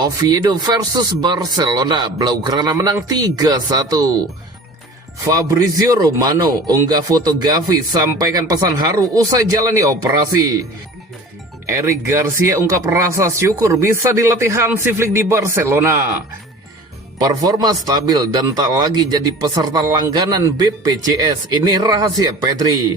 Oviedo versus Barcelona, Blaugrana menang 3-1. Fabrizio Romano unggah foto Gavi sampaikan pesan haru usai jalani operasi. Eric Garcia ungkap rasa syukur bisa dilatih Hansi Flick di Barcelona. Performa stabil dan tak lagi jadi peserta langganan BPJS, ini rahasia Pedri.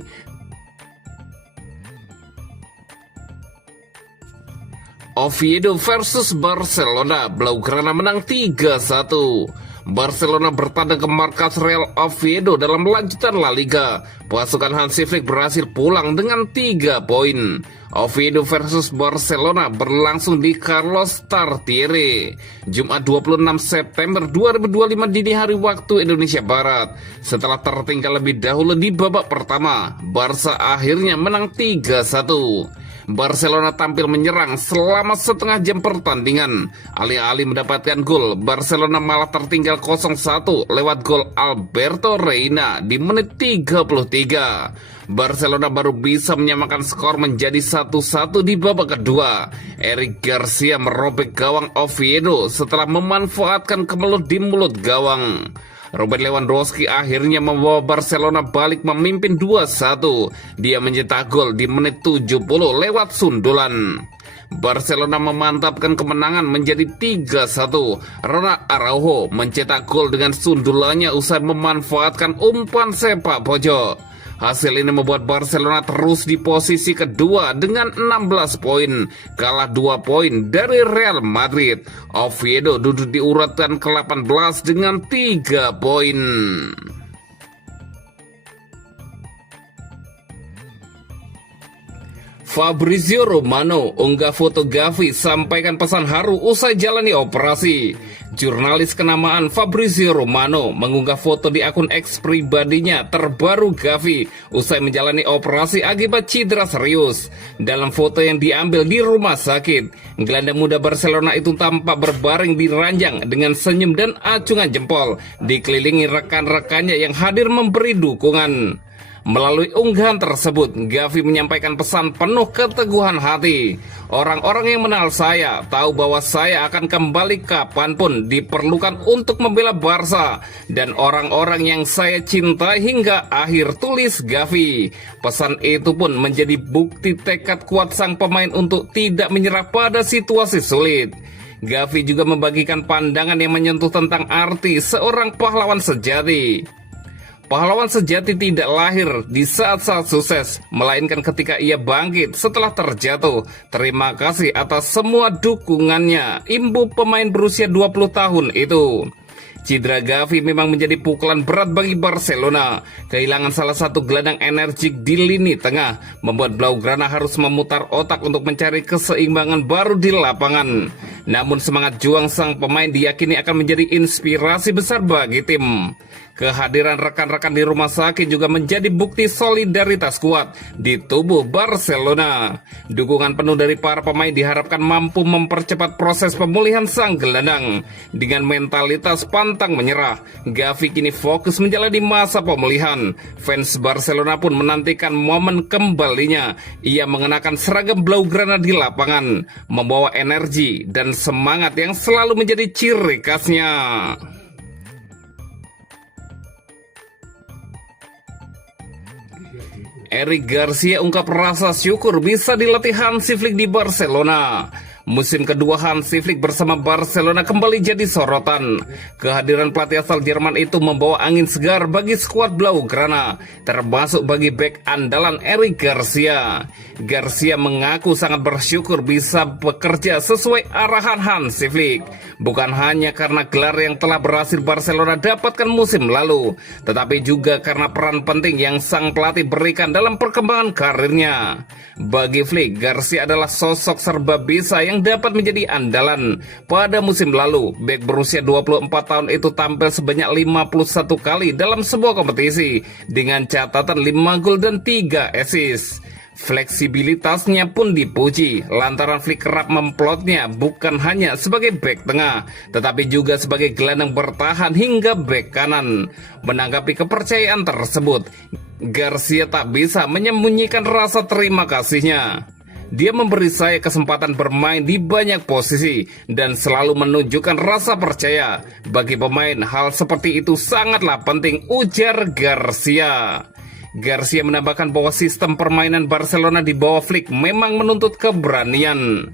Oviedo versus Barcelona, Blaugrana menang 3-1. Barcelona bertandang ke markas Real Oviedo dalam lanjutan La Liga. Pasukan Hansi Flick berhasil pulang dengan 3 poin. Oviedo versus Barcelona berlangsung di Carlos Tartiere, Jumat 26 September 2025 dini hari waktu Indonesia Barat. Setelah tertinggal lebih dahulu di babak pertama, Barca akhirnya menang 3-1. Barcelona tampil menyerang selama setengah jam pertandingan. Alih-alih mendapatkan gol, Barcelona malah tertinggal 0-1 lewat gol Alberto Reina di menit 33. Barcelona baru bisa menyamakan skor menjadi 1-1 di babak kedua. Eric Garcia merobek gawang Oviedo setelah memanfaatkan kemelut di mulut gawang. Robert Lewandowski akhirnya membawa Barcelona balik memimpin 2-1. Dia mencetak gol di menit 70 lewat sundulan. Barcelona memantapkan kemenangan menjadi 3-1. Ronald Araujo mencetak gol dengan sundulannya usai memanfaatkan umpan sepak pojok. Hasil ini membuat Barcelona terus di posisi kedua dengan 16 poin, kalah 2 poin dari Real Madrid. Oviedo duduk di urutan ke-18 dengan 3 poin. Fabrizio Romano unggah foto Gavi sampaikan pesan haru usai jalani operasi. Jurnalis kenamaan Fabrizio Romano mengunggah foto di akun X pribadinya terbaru Gavi usai menjalani operasi akibat cedera serius. Dalam foto yang diambil di rumah sakit, gelandang muda Barcelona itu tampak berbaring di ranjang dengan senyum dan acungan jempol, dikelilingi rekan-rekannya yang hadir memberi dukungan. Melalui unggahan tersebut, Gavi menyampaikan pesan penuh keteguhan hati. Orang-orang yang mengenal saya tahu bahwa saya akan kembali kapanpun diperlukan untuk membela Barca dan orang-orang yang saya cintai hingga akhir, tulis Gavi. Pesan itu pun menjadi bukti tekad kuat sang pemain untuk tidak menyerah pada situasi sulit. Gavi juga membagikan pandangan yang menyentuh tentang arti seorang pahlawan sejati. Pahlawan sejati tidak lahir di saat-saat sukses, melainkan ketika ia bangkit setelah terjatuh. Terima kasih atas semua dukungannya, imbu pemain berusia 20 tahun itu. Cedera Gavi memang menjadi pukulan berat bagi Barcelona. Kehilangan salah satu gelandang energik di lini tengah membuat Blaugrana harus memutar otak untuk mencari keseimbangan baru di lapangan. Namun semangat juang sang pemain diyakini akan menjadi inspirasi besar bagi tim. Kehadiran rekan-rekan di rumah sakit juga menjadi bukti solidaritas kuat di tubuh Barcelona. Dukungan penuh dari para pemain diharapkan mampu mempercepat proses pemulihan sang gelandang. Dengan mentalitas pantang menyerah, Gavi kini fokus menjalani masa pemulihan. Fans Barcelona pun menantikan momen kembalinya. Ia mengenakan seragam Blaugrana di lapangan, membawa energi dan semangat yang selalu menjadi ciri khasnya. Eric Garcia ungkap rasa syukur bisa dilatih Hansi Flick di Barcelona. Musim kedua Hansi Flick bersama Barcelona kembali jadi sorotan. Kehadiran pelatih asal Jerman itu membawa angin segar bagi skuad Blaugrana, termasuk bagi bek andalan Eric Garcia. Garcia mengaku sangat bersyukur bisa bekerja sesuai arahan Hansi Flick. Bukan hanya karena gelar yang telah berhasil Barcelona dapatkan musim lalu, tetapi juga karena peran penting yang sang pelatih berikan dalam perkembangan karirnya. Bagi Flick, Garcia adalah sosok serba bisa yang dapat menjadi andalan. Pada musim lalu, bek berusia 24 tahun itu tampil sebanyak 51 kali dalam sebuah kompetisi dengan catatan 5 gol dan 3 assist. Fleksibilitasnya pun dipuji lantaran Flick kerap memplotnya bukan hanya sebagai bek tengah, tetapi juga sebagai gelandang bertahan hingga bek kanan. Menanggapi kepercayaan tersebut, Garcia tak bisa menyembunyikan rasa terima kasihnya. Dia memberi saya kesempatan bermain di banyak posisi dan selalu menunjukkan rasa percaya. Bagi pemain, hal seperti itu sangatlah penting, ujar Garcia. Garcia menambahkan bahwa sistem permainan Barcelona di bawah Flick memang menuntut keberanian.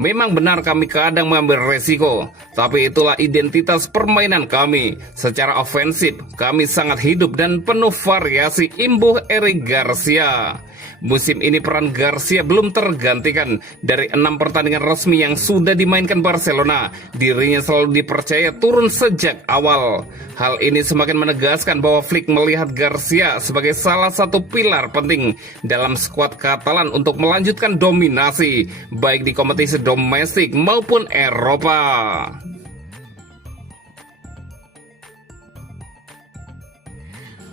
Memang benar kami kadang mengambil resiko, tapi itulah identitas permainan kami. Secara ofensif, kami sangat hidup dan penuh variasi, imbuh Eric Garcia. Musim ini peran Garcia belum tergantikan. Dari 6 pertandingan resmi yang sudah dimainkan Barcelona, dirinya selalu dipercaya turun sejak awal. Hal ini semakin menegaskan bahwa Flick melihat Garcia sebagai salah satu pilar penting dalam skuad Katalan untuk melanjutkan dominasi, baik di kompetisi domestik maupun Eropa.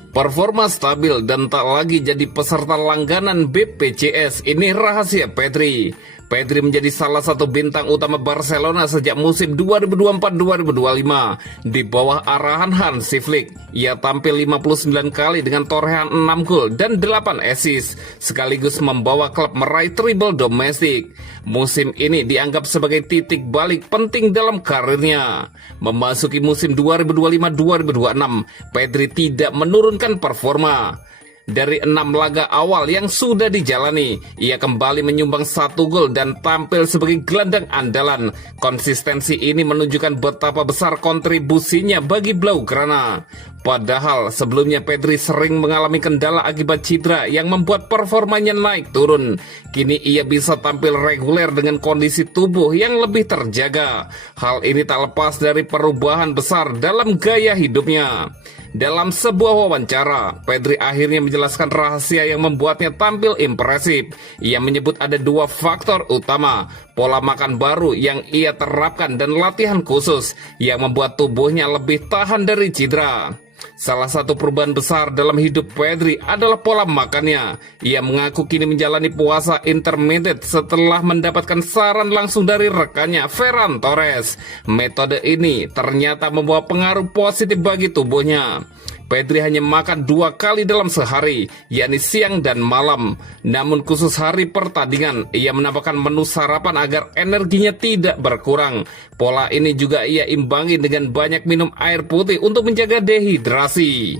Performa stabil dan tak lagi jadi peserta langganan BPJS, ini rahasia Pedri. Pedri menjadi salah satu bintang utama Barcelona sejak musim 2024-2025 di bawah arahan Hansi Flick. Ia tampil 59 kali dengan torehan 6 gol dan 8 assist, sekaligus membawa klub meraih treble domestik. Musim ini dianggap sebagai titik balik penting dalam karirnya. Memasuki musim 2025-2026, Pedri tidak menurunkan performa. Dari 6 laga awal yang sudah dijalani, ia kembali menyumbang 1 gol dan tampil sebagai gelandang andalan. Konsistensi ini menunjukkan betapa besar kontribusinya bagi Blaugrana. Padahal sebelumnya Pedri sering mengalami kendala akibat cedera yang membuat performanya naik turun. Kini ia bisa tampil reguler dengan kondisi tubuh yang lebih terjaga. Hal ini tak lepas dari perubahan besar dalam gaya hidupnya. Dalam sebuah wawancara, Pedri akhirnya menjelaskan rahasia yang membuatnya tampil impresif. Ia menyebut ada 2 faktor utama: pola makan baru yang ia terapkan dan latihan khusus yang membuat tubuhnya lebih tahan dari cedera. Salah satu perubahan besar dalam hidup Pedri adalah pola makannya. Ia mengaku kini menjalani puasa intermittent setelah mendapatkan saran langsung dari rekannya Ferran Torres. Metode ini ternyata membawa pengaruh positif bagi tubuhnya. Pedri hanya makan 2 kali dalam sehari, yakni siang dan malam. Namun khusus hari pertandingan, ia menambahkan menu sarapan agar energinya tidak berkurang. Pola ini juga ia imbangi dengan banyak minum air putih untuk menjaga dehidrasi.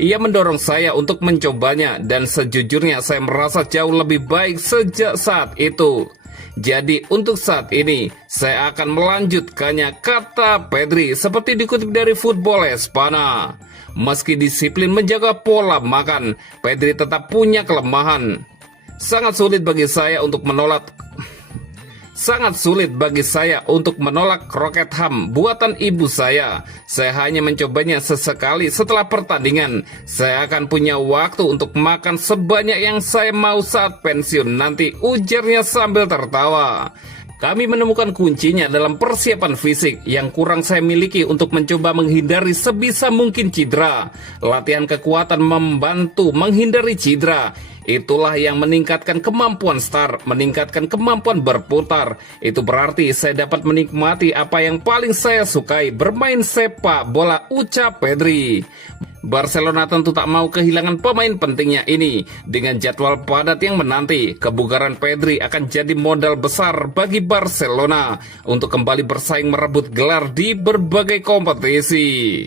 Ia mendorong saya untuk mencobanya dan sejujurnya saya merasa jauh lebih baik sejak saat itu. Jadi untuk saat ini saya akan melanjutkannya, kata Pedri, seperti dikutip dari Football Espana. Meski disiplin menjaga pola makan, Pedri tetap punya kelemahan. Sangat sulit bagi saya untuk menolak kroket ham buatan ibu saya. Saya hanya mencobanya sesekali setelah pertandingan. Saya akan punya waktu untuk makan sebanyak yang saya mau saat pensiun nanti, ujarnya sambil tertawa. Kami menemukan kuncinya dalam persiapan fisik yang kurang saya miliki untuk mencoba menghindari sebisa mungkin cedera. Latihan kekuatan membantu menghindari cedera. Itulah yang meningkatkan kemampuan start, meningkatkan kemampuan berputar. Itu berarti saya dapat menikmati apa yang paling saya sukai, bermain sepak bola, ucap Pedri. Barcelona tentu tak mau kehilangan pemain pentingnya ini. Dengan jadwal padat yang menanti, kebugaran Pedri akan jadi modal besar bagi Barcelona untuk kembali bersaing merebut gelar di berbagai kompetisi.